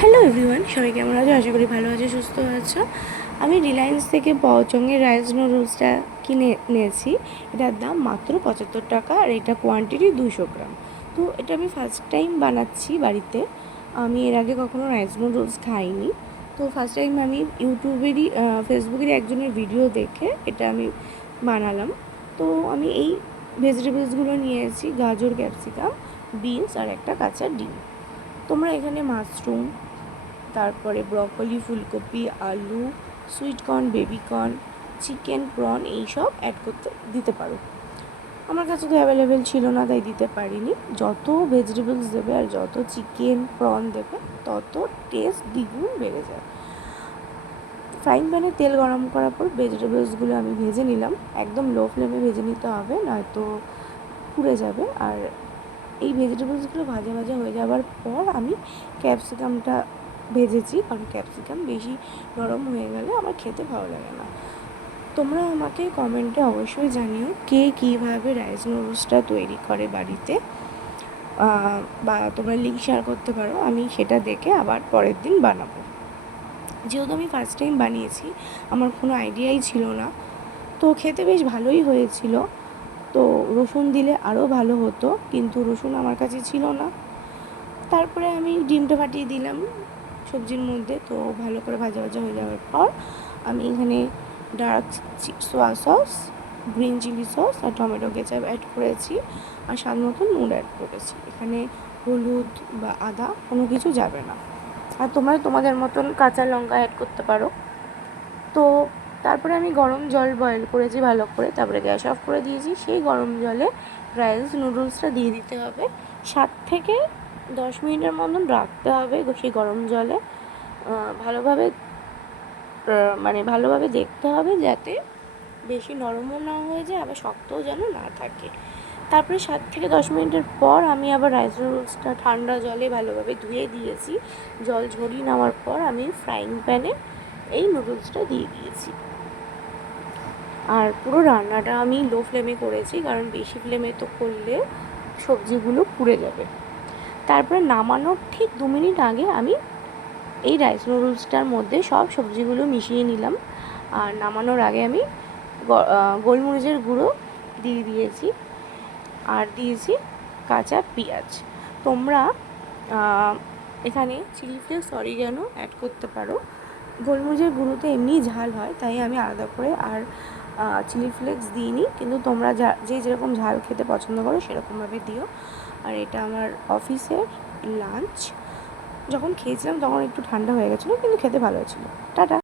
Hello everyone, সবাই কেমন আছো? আশা করি ভালো আছো, সুস্থ আছো। আমি রিলায়েন্স থেকে পচঙ্গের রাইস নুডলসটা কিনে নিয়েছি। এটার দাম মাত্র 75 টাকা, আর এটা কোয়ান্টিটি 200 গ্রাম। তো এটা আমি ফার্স্ট টাইম বানাচ্ছি বাড়িতে। আমি এর আগে কখনো রাইস নুডলস খাইনি। তো ফার্স্ট টাইম আমি ইউটিউবেরই ফেসবুকেরই একজনের ভিডিও দেখে এটা আমি বানালাম। তো আমি এই ভেজিটেবলসগুলো নিয়েছি: গাজর, ক্যাপসিকাম, বিনস আর একটা কাঁচা ডিম। তোমরা এখানে মাশরুম, তারপরে ব্রকলি, ফুলকপি, আলু, sweet corn, baby corn, chicken, prawn এইসব অ্যাড করতে দিতে পারো। আমার কাছে তো অ্যাভেলেবেল ছিল না, তাই দিতে পারিনি। যত ভেজিটেবলস দেবে আর যত চিকেন, প্রন দেবে, তত টেস্ট দ্বিগুণ বেড়ে যায়। ফ্রাইং প্যানে তেল গরম করার পর ভেজিটেবলসগুলো আমি ভেজে নিলাম। একদম লো ফ্লেমে ভেজে নিতে হবে, নয়তো পুড়ে যাবে। আর এই ভেজিটেবলসগুলো ভাজা ভাজা হয়ে যাওয়ার পর আমি ক্যাপসিকামটা ভেজেছি, কারণ ক্যাপসিকাম বেশি নরম হয়ে গেলে আমার খেতে ভালো লাগে না। তোমরা আমাকে কমেন্টে অবশ্যই জানিও কে কীভাবে রাইস নুডলসটা তৈরি করে বাড়িতে, বা তোমরা লিঙ্ক শেয়ার করতে পারো, আমি সেটা দেখে আবার পরের দিন বানাবো। যেহেতু আমি ফার্স্ট টাইম বানিয়েছি, আমার কোনো আইডিয়াই ছিল না, তো খেতে বেশ ভালোই হয়েছিল। তো রসুন দিলে আরও ভালো হতো, কিন্তু রসুন আমার কাছে ছিল না। তারপরে আমি ডিমটা ফাটিয়ে দিলাম সবজির মধ্যে। তো ভালো করে ভাজা ভাজা হয়ে যাওয়ার পর আমি এখানে dark soya sauce, green chilli sauce আর টমেটো কেচাপ অ্যাড করেছি, আর স্বাদ মতো নুন অ্যাড করেছি। এখানে হলুদ বা আদা কোনো কিছু যাবে না, আর তোমরা তোমাদের মতন কাঁচা লঙ্কা অ্যাড করতে পারো। তো তারপরে আমি গরম জল বয়েল করেছি ভালো করে, তারপরে গ্যাস অফ করে দিয়েছি। সেই গরম জলে রাইস নুডলসটা দিয়ে দিতে হবে। 7 থেকে 10 মিনিটের মতন রাখতে হবে সেই গরম জলে। ভালোভাবে ভালোভাবে দেখতে হবে যাতে বেশি নরমও না হয়ে যায়, আবার শক্তও যেন না থাকে। তারপরে 7 থেকে 10 মিনিটের পর আমি আবার রাইস নুডলসটা ঠান্ডা জলে ভালোভাবে ধুয়ে দিয়েছি। জল ঝরিয়ে নেওয়ার পর আমি ফ্রাইং প্যানে এই নুডলসটা দিয়ে দিয়েছি। আর পুরো রান্নাটা আমি লো ফ্লেমে করেছি, কারণ বেশি ফ্লেমে তো করলে সবজিগুলো পুড়ে যাবে। তারপরে নামানোর ঠিক 2 মিনিট আগে আমি এই রাইস নুডলসটার মধ্যে সব সবজিগুলো মিশিয়ে নিলাম। আর নামানোর আগে আমি গোলমরিচের গুঁড়ো দিয়ে দিয়েছি, আর দিয়েছি কাঁচা পেঁয়াজ। তোমরা এখানে চিলি ফ্লেক্স, অরিগ্যানো অ্যাড করতে পারো। গোলমরিচের গুঁড়োতে এমনি ঝাল হয়, তাই আমি আলাদা করে আর চিলি ফ্লেক্স দিইনি, কিন্তু তোমরা যে যেরকম ঝাল খেতে পছন্দ করো সেরকমভাবে দিও। আর এটা আমার অফিসের লাঞ্চ। যখন খেয়েছিলাম তখন একটু ঠান্ডা হয়ে গেছিলো, কিন্তু খেতে ভালো হয়েছিলো। টাটা।